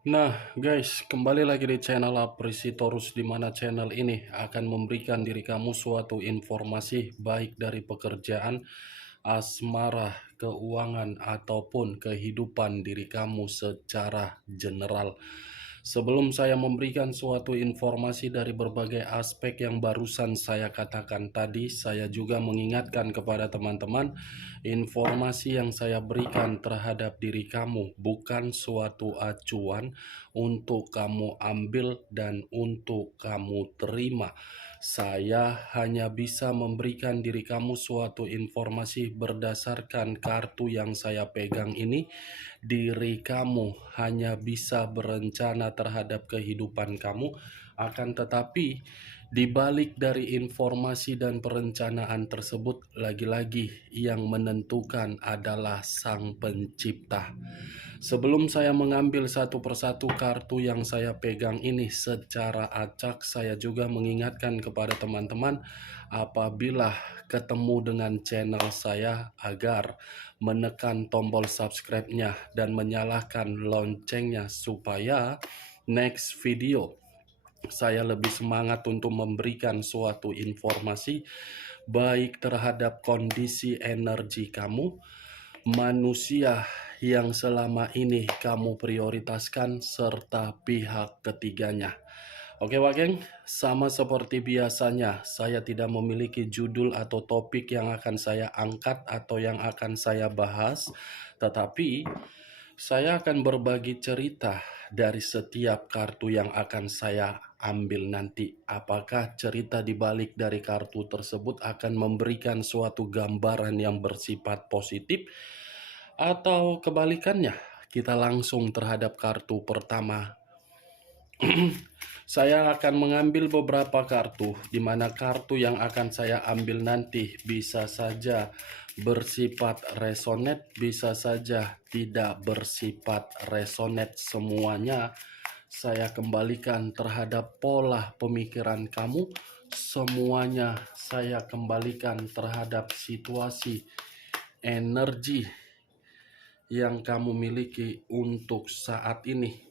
Nah, guys, kembali lagi di channel Apresitorus, di mana channel ini akan memberikan diri kamu suatu informasi baik dari pekerjaan, asmara, keuangan, ataupun kehidupan diri kamu secara general. Sebelum saya memberikan suatu informasi dari berbagai aspek yang barusan saya katakan tadi, saya juga mengingatkan kepada teman-teman, informasi yang saya berikan terhadap diri kamu bukan suatu acuan untuk kamu ambil dan untuk kamu terima. Saya hanya bisa memberikan diri kamu suatu informasi berdasarkan kartu yang saya pegang ini. Diri kamu hanya bisa berencana terhadap kehidupan kamu, akan tetapi di balik dari informasi dan perencanaan tersebut, lagi-lagi yang menentukan adalah Sang Pencipta. Sebelum saya mengambil satu persatu kartu yang saya pegang ini secara acak, saya juga mengingatkan kepada teman-teman apabila ketemu dengan channel saya agar menekan tombol subscribe-nya dan menyalakan loncengnya supaya next video saya lebih semangat untuk memberikan suatu informasi baik terhadap kondisi energi kamu, manusia yang selama ini kamu prioritaskan, serta pihak ketiganya. Oke Wakeng, sama seperti biasanya, saya tidak memiliki judul atau topik yang akan saya angkat atau yang akan saya bahas, tetapi saya akan berbagi cerita dari setiap kartu yang akan saya ambil nanti. Apakah cerita di balik dari kartu tersebut akan memberikan suatu gambaran yang bersifat positif atau kebalikannya? Kita langsung terhadap kartu pertama. Saya akan mengambil beberapa kartu, di mana kartu yang akan saya ambil nanti bisa saja bersifat resonate, bisa saja tidak bersifat resonate. Semuanya saya kembalikan terhadap pola pemikiran kamu. Semuanya saya kembalikan terhadap situasi energi yang kamu miliki untuk saat ini.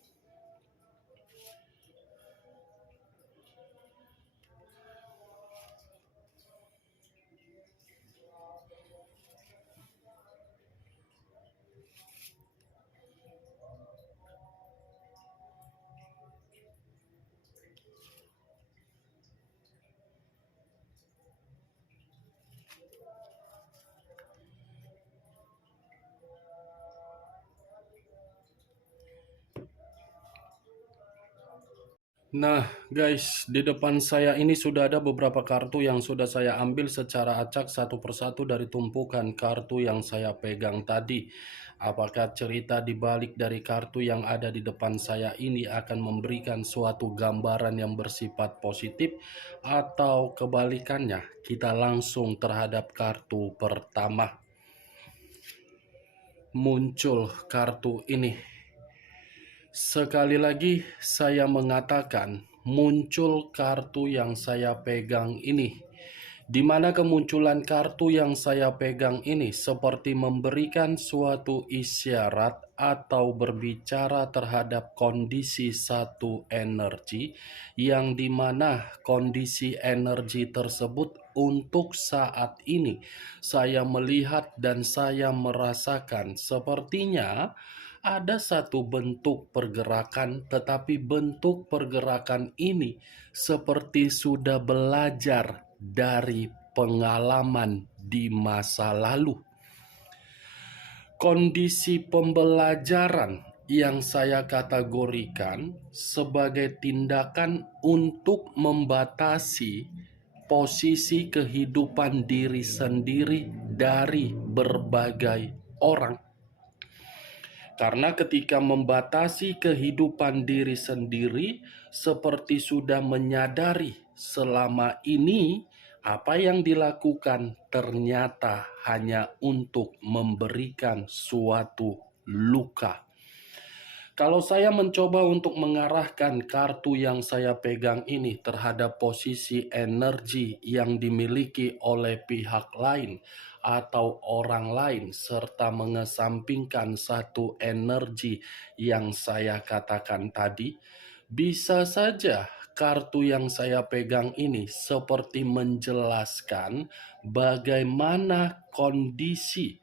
Nah guys, di depan saya ini sudah ada beberapa kartu yang sudah saya ambil secara acak satu persatu dari tumpukan kartu yang saya pegang tadi. Apakah cerita di balik dari kartu yang ada di depan saya ini akan memberikan suatu gambaran yang bersifat positif atau kebalikannya? Kita langsung terhadap kartu pertama. Muncul kartu ini. Sekali lagi saya mengatakan, muncul kartu yang saya pegang ini. Di mana kemunculan kartu yang saya pegang ini seperti memberikan suatu isyarat atau berbicara terhadap kondisi satu energi, yang dimana kondisi energi tersebut untuk saat ini saya melihat dan saya merasakan sepertinya ada satu bentuk pergerakan, tetapi bentuk pergerakan ini seperti sudah belajar dari pengalaman di masa lalu. Kondisi pembelajaran yang saya kategorikan sebagai tindakan untuk membatasi posisi kehidupan diri sendiri dari berbagai orang. Karena ketika membatasi kehidupan diri sendiri, seperti sudah menyadari selama ini apa yang dilakukan ternyata hanya untuk memberikan suatu luka. Kalau saya mencoba untuk mengarahkan kartu yang saya pegang ini terhadap posisi energi yang dimiliki oleh pihak lain atau orang lain, serta mengesampingkan satu energi yang saya katakan tadi, bisa saja kartu yang saya pegang ini seperti menjelaskan bagaimana kondisi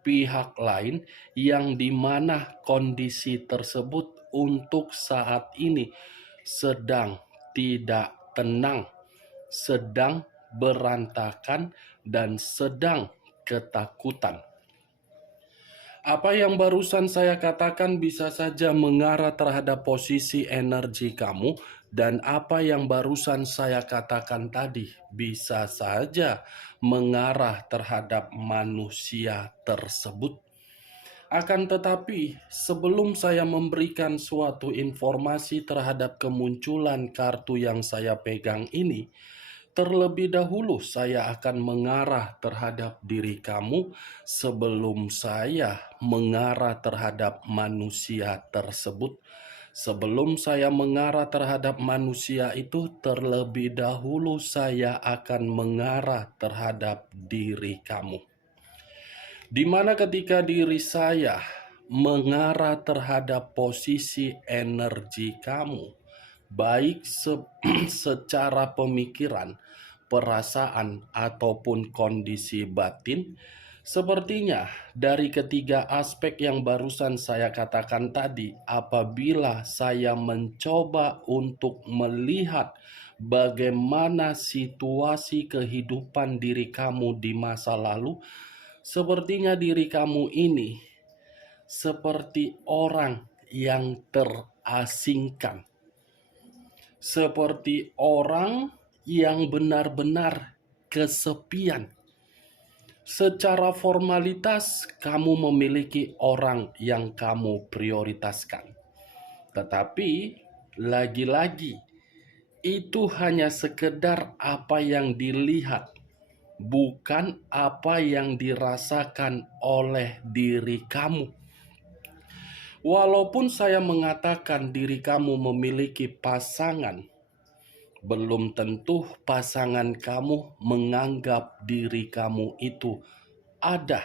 pihak lain yang dimana kondisi tersebut untuk saat ini sedang tidak tenang, sedang berantakan, dan sedang ketakutan. Apa yang barusan saya katakan bisa saja mengarah terhadap posisi energi kamu, dan apa yang barusan saya katakan tadi bisa saja mengarah terhadap manusia tersebut. Akan tetapi, sebelum saya memberikan suatu informasi terhadap kemunculan kartu yang saya pegang ini, terlebih dahulu saya akan mengarah terhadap diri kamu sebelum saya mengarah terhadap manusia tersebut. Sebelum saya mengarah terhadap manusia itu, terlebih dahulu saya akan mengarah terhadap diri kamu. Di mana ketika diri saya mengarah terhadap posisi energi kamu, baik secara pemikiran, perasaan, ataupun kondisi batin, sepertinya dari ketiga aspek yang barusan saya katakan tadi, apabila saya mencoba untuk melihat bagaimana situasi kehidupan diri kamu di masa lalu, sepertinya diri kamu ini seperti orang yang terasingkan, seperti orang yang benar-benar kesepian. Secara formalitas, kamu memiliki orang yang kamu prioritaskan, tetapi lagi-lagi itu hanya sekedar apa yang dilihat, bukan apa yang dirasakan oleh diri kamu. Walaupun saya mengatakan diri kamu memiliki pasangan, belum tentu pasangan kamu menganggap diri kamu itu ada.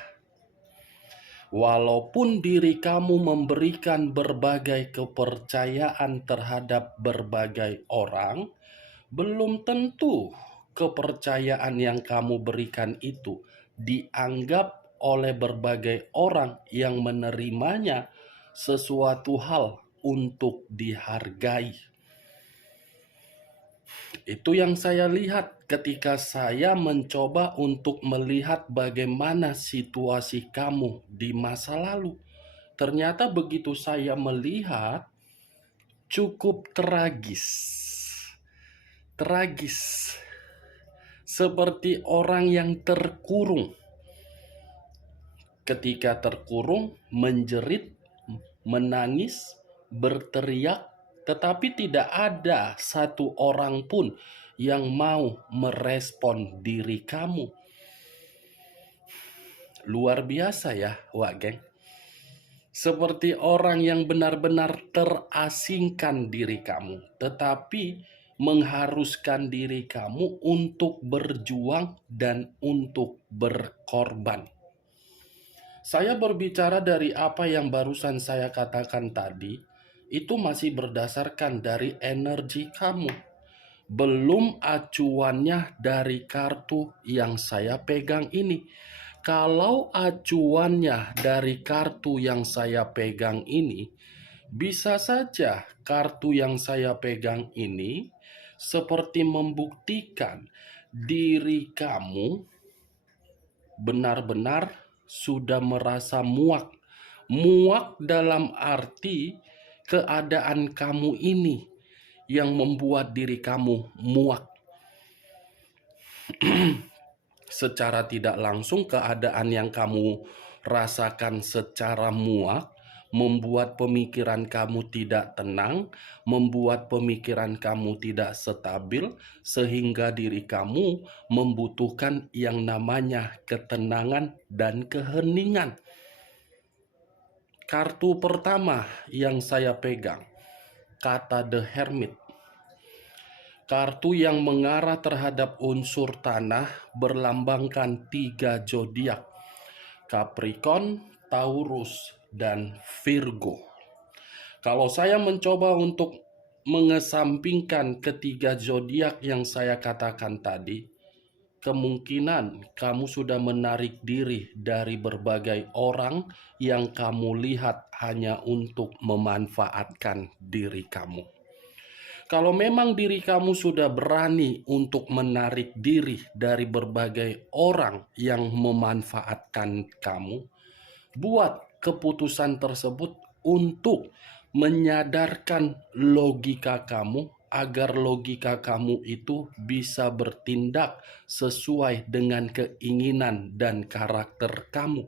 Walaupun diri kamu memberikan berbagai kepercayaan terhadap berbagai orang, belum tentu kepercayaan yang kamu berikan itu dianggap oleh berbagai orang yang menerimanya sesuatu hal untuk dihargai. Itu yang saya lihat ketika saya mencoba untuk melihat bagaimana situasi kamu di masa lalu. Ternyata begitu saya melihat, cukup tragis. Tragis. Seperti orang yang terkurung. Ketika terkurung, menjerit, menangis, berteriak, tetapi tidak ada satu orang pun yang mau merespon diri kamu. Luar biasa ya, Wak Geng. Seperti orang yang benar-benar terasingkan diri kamu, tetapi mengharuskan diri kamu untuk berjuang dan untuk berkorban. Saya berbicara dari apa yang barusan saya katakan tadi, itu masih berdasarkan dari energi kamu. Belum acuannya dari kartu yang saya pegang ini. Kalau acuannya dari kartu yang saya pegang ini, bisa saja kartu yang saya pegang ini seperti membuktikan diri kamu benar-benar sudah merasa muak. Muak dalam arti keadaan kamu ini yang membuat diri kamu muak. Secara tidak langsung keadaan yang kamu rasakan secara muak membuat pemikiran kamu tidak tenang, membuat pemikiran kamu tidak stabil, sehingga diri kamu membutuhkan yang namanya ketenangan dan keheningan. Kartu pertama yang saya pegang, kata The Hermit. Kartu yang mengarah terhadap unsur tanah berlambangkan 3 zodiak, Capricorn, Taurus, dan Virgo. Kalau saya mencoba untuk mengesampingkan ketiga zodiak yang saya katakan tadi, kemungkinan kamu sudah menarik diri dari berbagai orang yang kamu lihat hanya untuk memanfaatkan diri kamu. Kalau memang diri kamu sudah berani untuk menarik diri dari berbagai orang yang memanfaatkan kamu, buat keputusan tersebut untuk menyadarkan logika kamu agar logika kamu itu bisa bertindak sesuai dengan keinginan dan karakter kamu.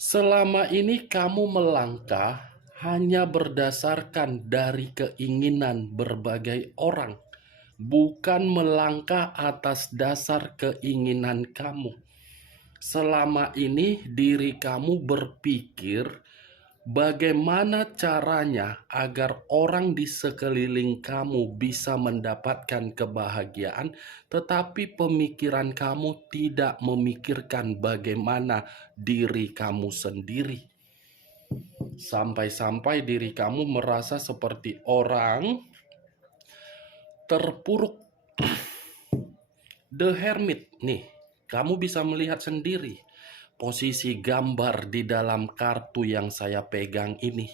Selama ini kamu melangkah hanya berdasarkan dari keinginan berbagai orang, bukan melangkah atas dasar keinginan kamu. Selama ini diri kamu berpikir bagaimana caranya agar orang di sekeliling kamu bisa mendapatkan kebahagiaan, tetapi pemikiran kamu tidak memikirkan bagaimana diri kamu sendiri. Sampai-sampai diri kamu merasa seperti orang terpuruk. The Hermit nih, kamu bisa melihat sendiri posisi gambar di dalam kartu yang saya pegang ini.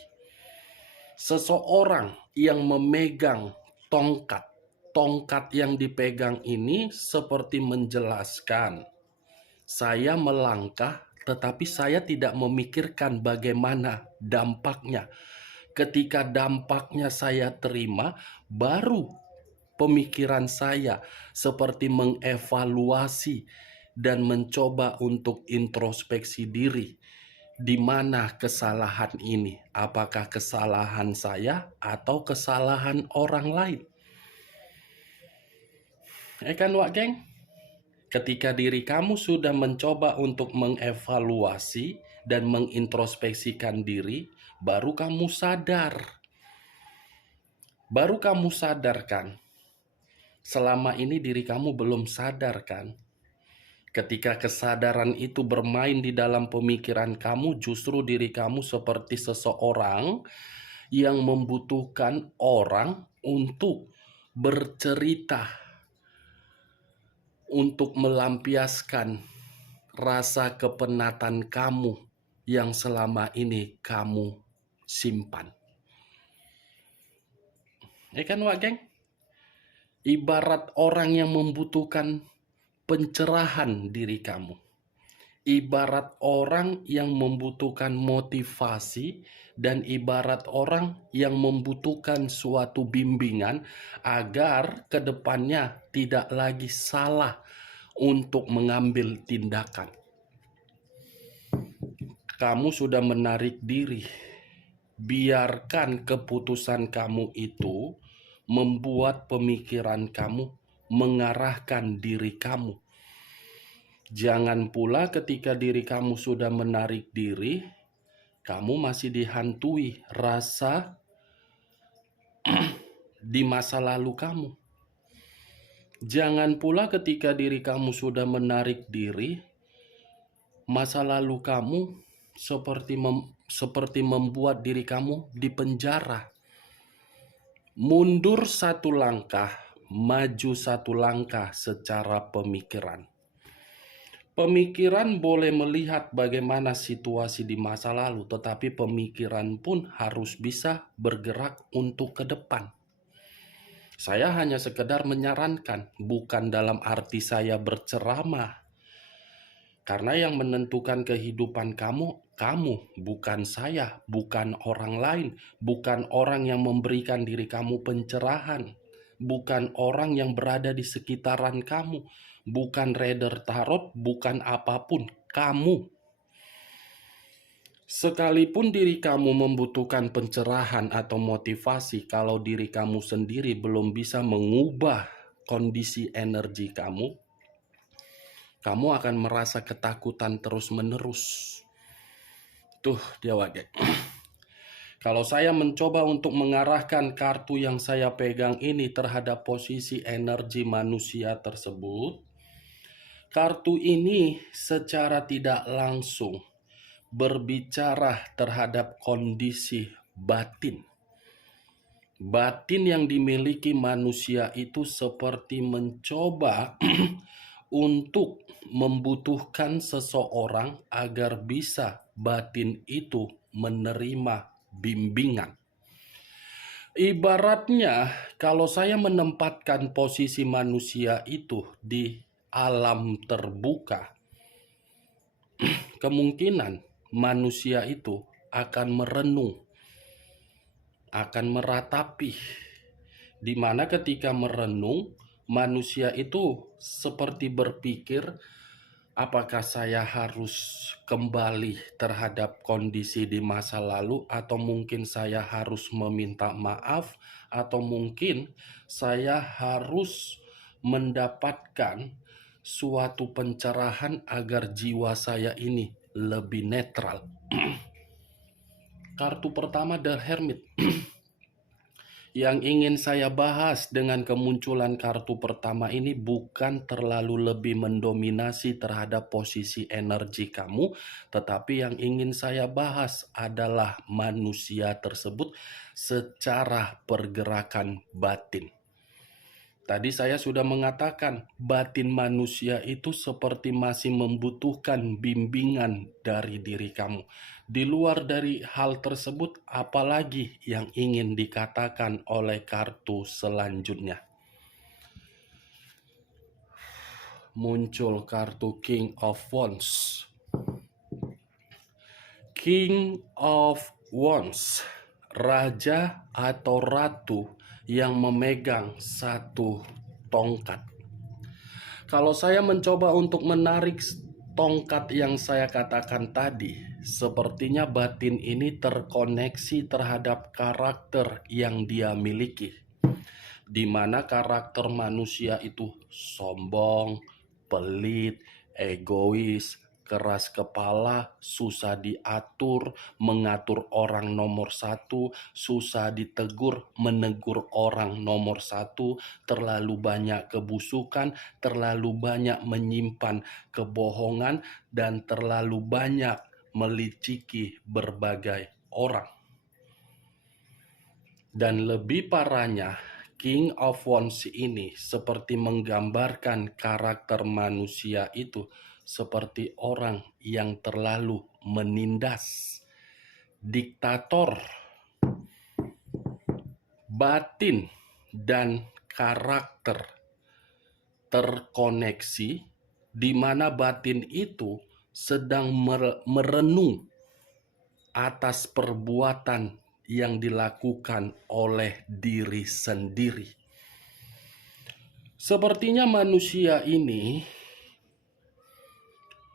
Seseorang yang memegang tongkat. Tongkat yang dipegang ini seperti menjelaskan, saya melangkah tetapi saya tidak memikirkan bagaimana dampaknya. Ketika dampaknya saya terima, baru pemikiran saya seperti mengevaluasi dan mencoba untuk introspeksi diri. Di mana kesalahan ini? Apakah kesalahan saya atau kesalahan orang lain? Kan Wak Geng? Ketika diri kamu sudah mencoba untuk mengevaluasi dan mengintrospeksikan diri, baru kamu sadar. Baru kamu sadarkan. Selama ini diri kamu belum sadar kan? Ketika kesadaran itu bermain di dalam pemikiran kamu, justru diri kamu seperti seseorang yang membutuhkan orang untuk bercerita, untuk melampiaskan rasa kepenatan kamu yang selama ini kamu simpan. Kan Wak Geng? Ibarat orang yang membutuhkan pencerahan diri kamu. Ibarat orang yang membutuhkan motivasi dan ibarat orang yang membutuhkan suatu bimbingan agar kedepannya tidak lagi salah untuk mengambil tindakan. Kamu sudah menarik diri. Biarkan keputusan kamu itu membuat pemikiran kamu mengarahkan diri kamu. Jangan pula ketika diri kamu sudah menarik diri, kamu masih dihantui rasa di masa lalu kamu. Jangan pula ketika diri kamu sudah menarik diri, masa lalu kamu seperti membuat diri kamu di penjara. Mundur satu langkah, maju satu langkah secara pemikiran. Pemikiran boleh melihat bagaimana situasi di masa lalu, tetapi pemikiran pun harus bisa bergerak untuk ke depan. Saya hanya sekedar menyarankan, bukan dalam arti saya berceramah. Karena yang menentukan kehidupan kamu, bukan saya, bukan orang lain, bukan orang yang memberikan diri kamu pencerahan, bukan orang yang berada di sekitaran kamu, bukan reader tarot, bukan apapun, kamu. Sekalipun diri kamu membutuhkan pencerahan atau motivasi, kalau diri kamu sendiri belum bisa mengubah kondisi energi kamu akan merasa ketakutan terus-menerus. Tuh dia wage. Kalau saya mencoba untuk mengarahkan kartu yang saya pegang ini terhadap posisi energi manusia tersebut, kartu ini secara tidak langsung berbicara terhadap kondisi batin. Batin yang dimiliki manusia itu seperti mencoba untuk membutuhkan seseorang agar bisa batin itu menerima bimbingan. Ibaratnya, kalau saya menempatkan posisi manusia itu di alam terbuka, kemungkinan manusia itu akan merenung, akan meratapi, di mana ketika merenung, manusia itu seperti berpikir, apakah saya harus kembali terhadap kondisi di masa lalu, atau mungkin saya harus meminta maaf, atau mungkin saya harus mendapatkan suatu pencerahan agar jiwa saya ini lebih netral. Kartu pertama, The Hermit. Yang ingin saya bahas dengan kemunculan kartu pertama ini bukan terlalu lebih mendominasi terhadap posisi energi kamu, tetapi yang ingin saya bahas adalah manusia tersebut secara pergerakan batin. Tadi saya sudah mengatakan batin manusia itu seperti masih membutuhkan bimbingan dari diri kamu. Di luar dari hal tersebut, apalagi yang ingin dikatakan oleh kartu selanjutnya? Muncul kartu King of Wands. King of Wands, raja atau ratu yang memegang satu tongkat. Kalau saya mencoba untuk menarik tongkat yang saya katakan tadi, sepertinya batin ini terkoneksi terhadap karakter yang dia miliki, di mana karakter manusia itu sombong, pelit, egois, keras kepala, susah diatur, mengatur orang nomor satu, susah ditegur, menegur orang nomor satu, terlalu banyak kebusukan, terlalu banyak menyimpan kebohongan, dan terlalu banyak meliciki berbagai orang. Dan lebih parahnya, King of Wands ini seperti menggambarkan karakter manusia itu seperti orang yang terlalu menindas, diktator. Batin dan karakter terkoneksi, di mana batin itu sedang merenung atas perbuatan yang dilakukan oleh diri sendiri. Sepertinya manusia ini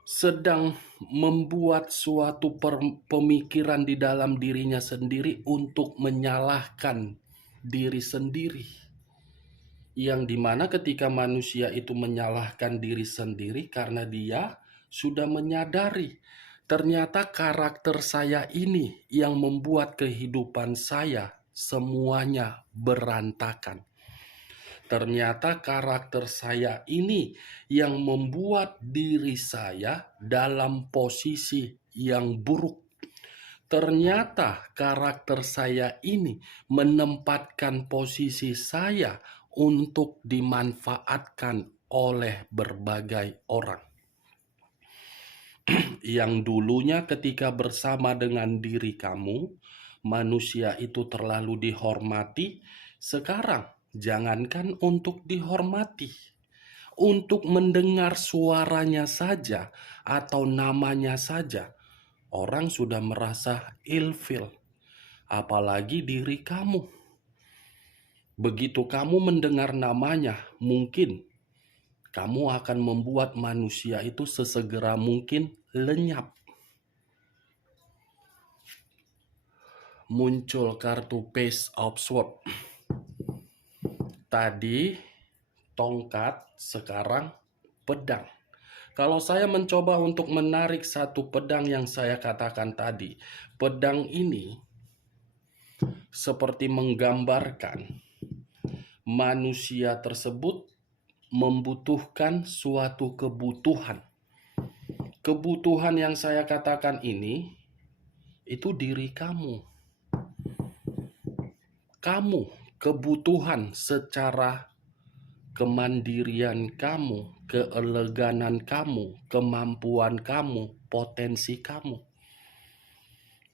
sedang membuat suatu pemikiran di dalam dirinya sendiri untuk menyalahkan diri sendiri. Yang dimana ketika manusia itu menyalahkan diri sendiri karena dia sudah menyadari ternyata karakter saya ini yang membuat kehidupan saya semuanya berantakan. Ternyata karakter saya ini yang membuat diri saya dalam posisi yang buruk. Ternyata karakter saya ini menempatkan posisi saya untuk dimanfaatkan oleh berbagai orang. Yang dulunya ketika bersama dengan diri kamu, manusia itu terlalu dihormati, sekarang jangankan untuk dihormati, untuk mendengar suaranya saja atau namanya saja, orang sudah merasa ilfil, apalagi diri kamu. Begitu kamu mendengar namanya, mungkin kamu akan membuat manusia itu sesegera mungkin lenyap. Muncul kartu Page of Swords. Tadi tongkat, sekarang pedang. Kalau saya mencoba untuk menarik satu pedang yang saya katakan tadi, pedang ini seperti menggambarkan manusia tersebut membutuhkan suatu kebutuhan. Kebutuhan yang saya katakan ini, itu diri kamu. Kamu, kebutuhan secara kemandirian kamu, keeleganan kamu, kemampuan kamu, potensi kamu.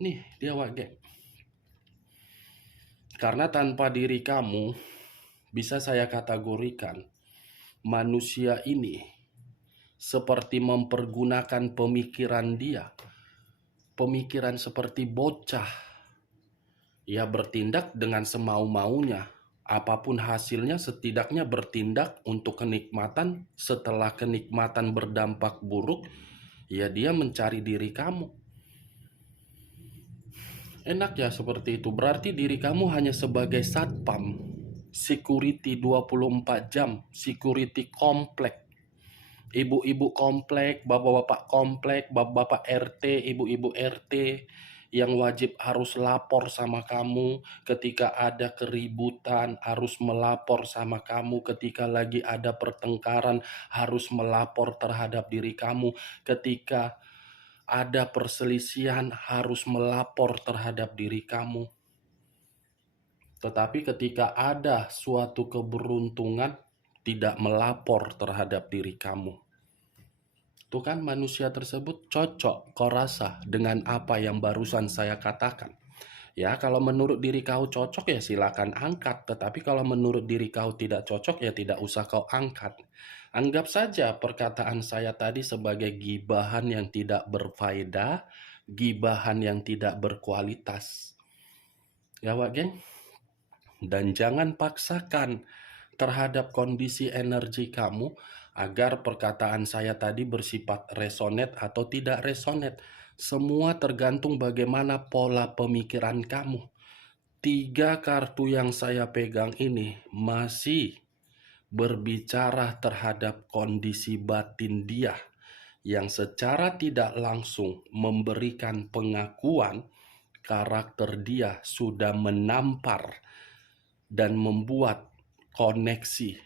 Nih, dia wage. Karena tanpa diri kamu, bisa saya kategorikan, manusia ini seperti mempergunakan pemikiran dia. Pemikiran seperti bocah. Ia bertindak dengan semau-maunya. Apapun hasilnya, setidaknya bertindak untuk kenikmatan. Setelah kenikmatan berdampak buruk, ya dia mencari diri kamu. Enak ya seperti itu. Berarti diri kamu hanya sebagai satpam, security 24 jam, security komplek. Ibu-ibu komplek, bapak-bapak komplek, bapak-bapak RT, ibu-ibu RT yang wajib harus lapor sama kamu ketika ada keributan, harus melapor sama kamu ketika lagi ada pertengkaran, harus melapor terhadap diri kamu ketika ada perselisihan, harus melapor terhadap diri kamu. Tetapi ketika ada suatu keberuntungan, tidak melapor terhadap diri kamu. Itu kan manusia tersebut cocok, kau rasa, dengan apa yang barusan saya katakan. Ya, kalau menurut diri kau cocok ya silakan angkat. Tetapi kalau menurut diri kau tidak cocok ya tidak usah kau angkat. Anggap saja perkataan saya tadi sebagai gibahan yang tidak berfaedah, gibahan yang tidak berkualitas. Ya, Wak Geng? Dan jangan paksakan terhadap kondisi energi kamu agar perkataan saya tadi bersifat resonate atau tidak resonate. Semua tergantung bagaimana pola pemikiran kamu. 3 kartu yang saya pegang ini masih berbicara terhadap kondisi batin dia yang secara tidak langsung memberikan pengakuan karakter dia sudah menampar dan membuat koneksi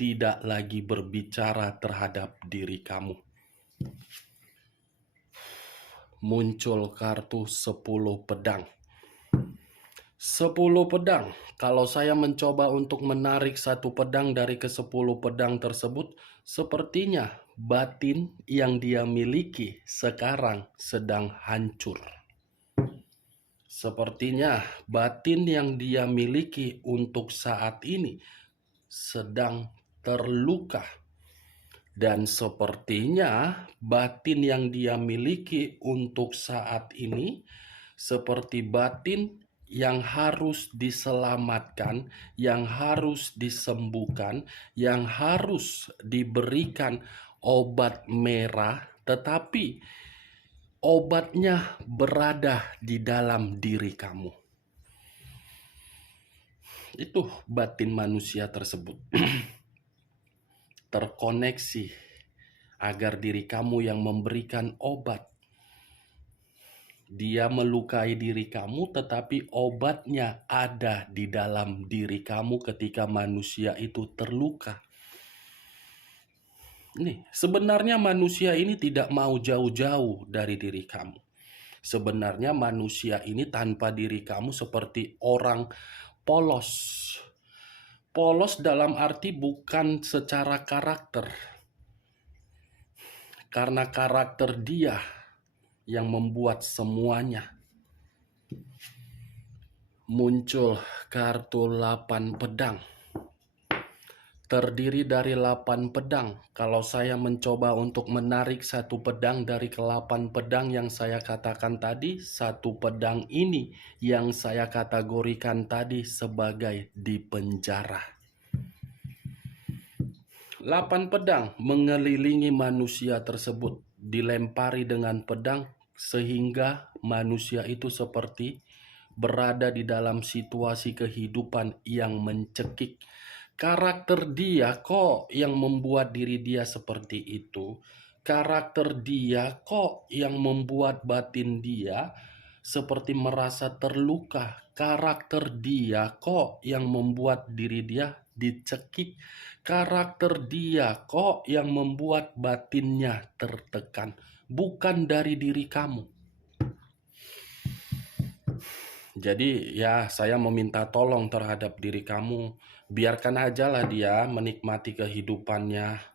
tidak lagi berbicara terhadap diri kamu. Muncul kartu 10 pedang. 10 pedang. Kalau saya mencoba untuk menarik satu pedang dari ke-10 pedang tersebut, sepertinya batin yang dia miliki sekarang sedang hancur. Sepertinya batin yang dia miliki untuk saat ini sedang terluka. Dan sepertinya batin yang dia miliki untuk saat ini seperti batin yang harus diselamatkan, yang harus disembuhkan, yang harus diberikan obat merah, tetapi obatnya berada di dalam diri kamu. Itu batin manusia tersebut. Terkoneksi agar diri kamu yang memberikan obat. Dia melukai diri kamu, tetapi obatnya ada di dalam diri kamu ketika manusia itu terluka. Nih, sebenarnya manusia ini tidak mau jauh-jauh dari diri kamu. Sebenarnya manusia ini tanpa diri kamu seperti orang polos. Polos dalam arti bukan secara karakter. Karena karakter dia yang membuat semuanya. Muncul kartu 8 pedang. Terdiri dari 8 pedang. Kalau saya mencoba untuk menarik satu pedang dari ke-8 pedang yang saya katakan tadi, satu pedang ini yang saya kategorikan tadi sebagai di penjara. 8 pedang mengelilingi manusia tersebut, dilempari dengan pedang sehingga manusia itu seperti berada di dalam situasi kehidupan yang mencekik. Karakter dia kok yang membuat diri dia seperti itu. karakter dia kok yang membuat batin dia seperti merasa terluka. Karakter dia kok yang membuat diri dia dicekik. Karakter dia kok yang membuat batinnya tertekan. Bukan dari diri kamu. Jadi ya saya meminta tolong terhadap diri kamu. Biarkan aja lah dia menikmati kehidupannya.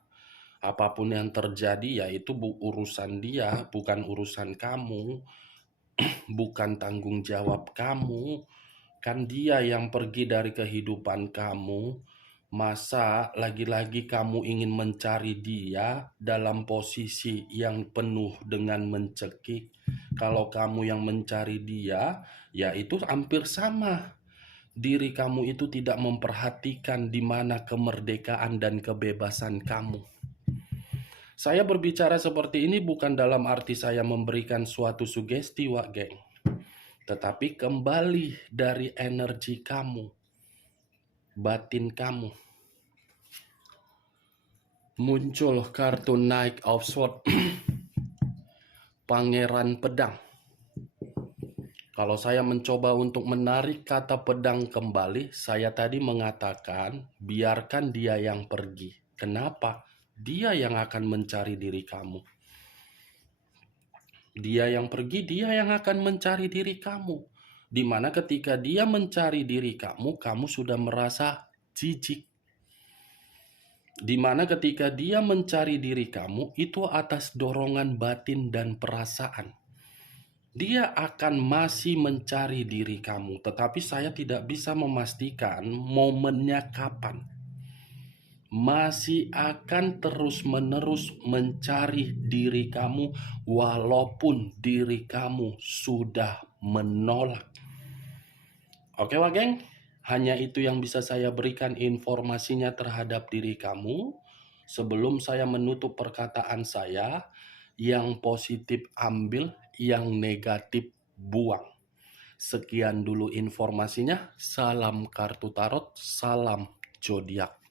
Apapun yang terjadi ya itu urusan dia, bukan urusan kamu. Bukan tanggung jawab kamu. Kan dia yang pergi dari kehidupan kamu. Masa lagi-lagi kamu ingin mencari dia dalam posisi yang penuh dengan mencekik? Kalau kamu yang mencari dia, ya itu hampir sama. Diri kamu itu tidak memperhatikan di mana kemerdekaan dan kebebasan kamu. Saya berbicara seperti ini bukan dalam arti saya memberikan suatu sugesti, Wak Geng. Tetapi kembali dari energi kamu, batin kamu. Muncul kartu Knight of Swords, Pangeran Pedang. Kalau saya mencoba untuk menarik kata pedang kembali, saya tadi mengatakan biarkan dia yang pergi. Kenapa? Dia yang akan mencari diri kamu. Dia yang pergi, dia yang akan mencari diri kamu. Dimana ketika dia mencari diri kamu, kamu sudah merasa jijik. Dimana ketika dia mencari diri kamu, itu atas dorongan batin dan perasaan. Dia akan masih mencari diri kamu, tetapi saya tidak bisa memastikan momennya kapan. Masih akan terus-menerus mencari diri kamu walaupun diri kamu sudah menolak. Oke, Wak Geng? Hanya itu yang bisa saya berikan informasinya terhadap diri kamu. Sebelum saya menutup perkataan saya, yang positif ambil, yang negatif buang. Sekian dulu informasinya. Salam kartu tarot, salam zodiak.